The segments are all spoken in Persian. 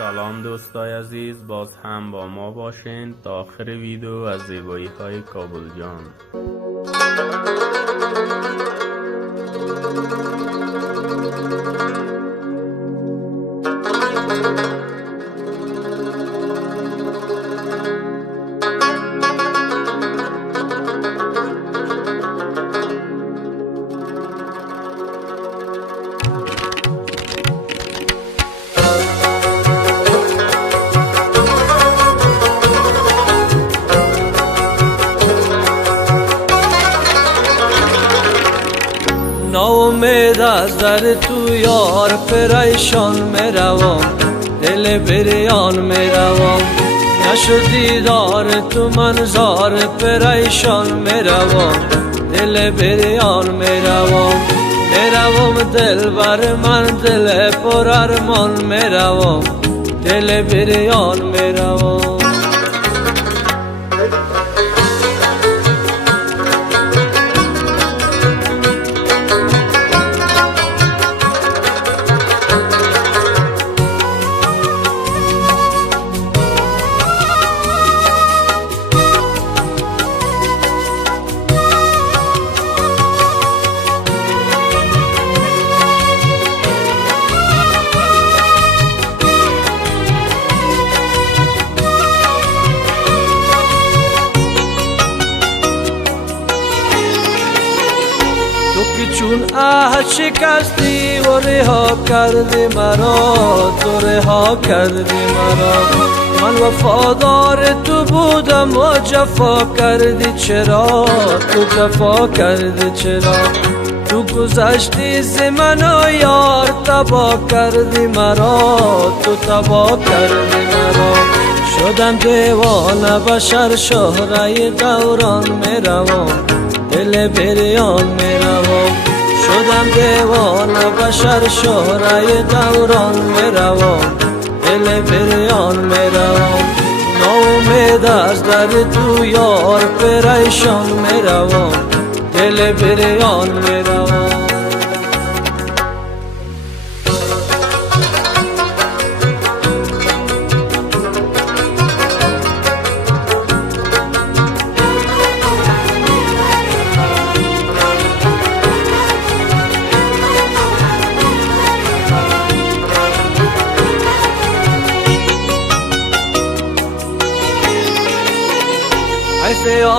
سلام دوستای عزیز، باز هم با ما باشین تا آخر ویدیو از زیبایی های کابل جان. ناامید از در تو یار پریشان میروم، دل بریان میروم، نشدی دار تو منظار پریشان میروم، دل بریان میروم، دل بر من دل پر ارمان میروم، دل بریان میروم. چون شکستی و رها کردی مرا، تو رها کردی مرا، من وفادار تو بودم و جفا کردی چرا، تو جفا کردی چرا، تو گذشتی ز من و یار تبا کردی مرا، تو تبا کردی مرا، شدم دیوانه بشر شهره دوران میروم، دل بریان میروم، شدم دیوانه بشر شهره دوران میروم، دل بریان میروم، ناامید از در تو یار پریشان میروم، دل بریان میروم.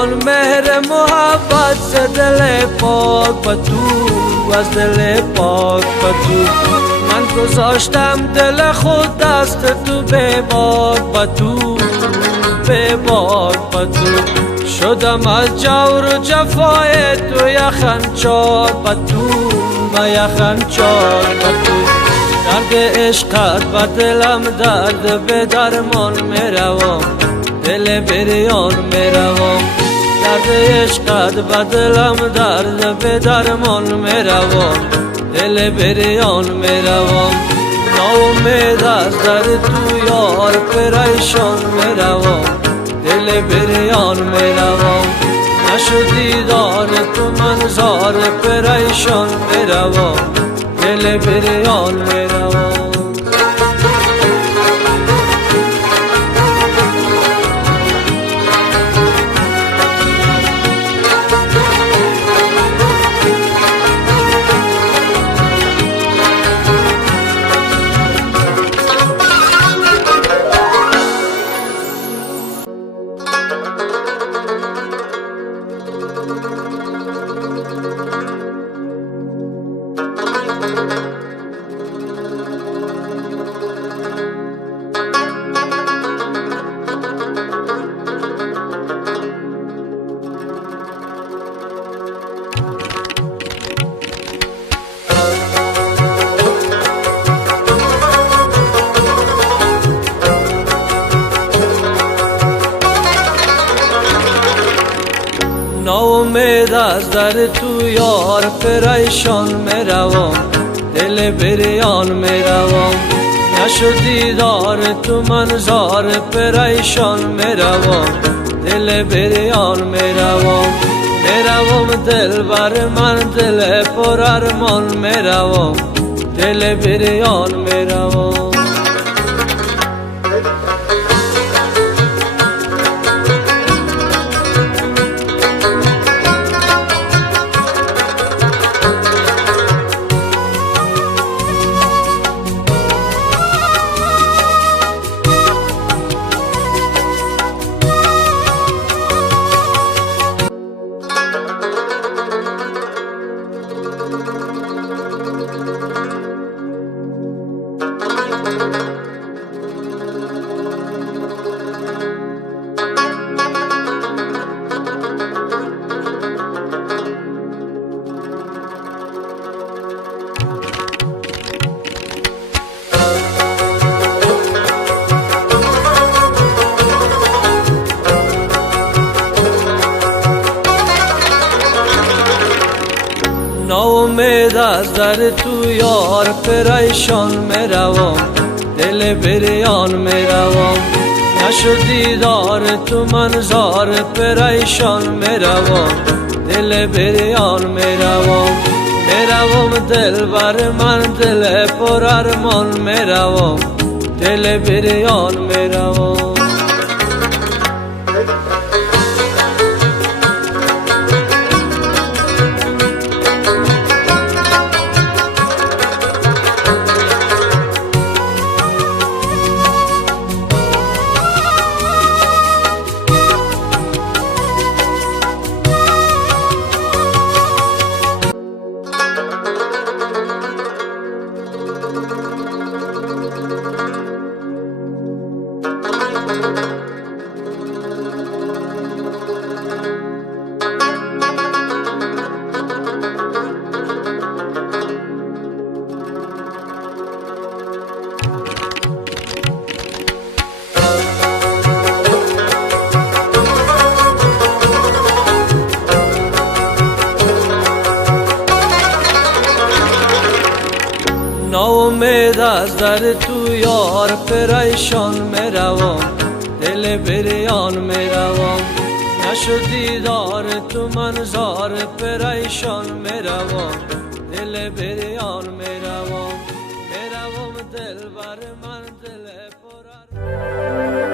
آن مهر محبت ز دل پاک با تو، از دل پاک با تو، من گذاشتم دل خود دست تو به باک با تو، به باک با تو، شدم از جور و جفای تو یخنچار با تو، با یخنچار با تو، درد عشقت با دلم درد به درمان میروم، دل بریان میروم، درد عشقت با دلم درد به درمان میروم، دل بریان میروم، ناامید از در تو یار پریشان میروم، دل بریان میروم، نشدی دار تو منظار پریشان میروم، دل بریان میروم. ناامید از در تو یار پریشان میروم، دل بریان میروم، نشدی دار تو منظار پریشان میروم، دل بریان میروم، دل بر من دل پر ارمان میروم، دل بریان میروم. در تو یار پریشان میروم، دل بریان میروم. نشدی دار تو منظار پریشان میروم، دل بریان میروم. میروم دل بر من دل پر ارمان میروم، دل بریان میروم. ناامید از در تو یار پریشان میروم، دل بریان میروم. نشدی دار تو منظار پریشان میروم، دل بریان میروم. میروم دل بر من دل پر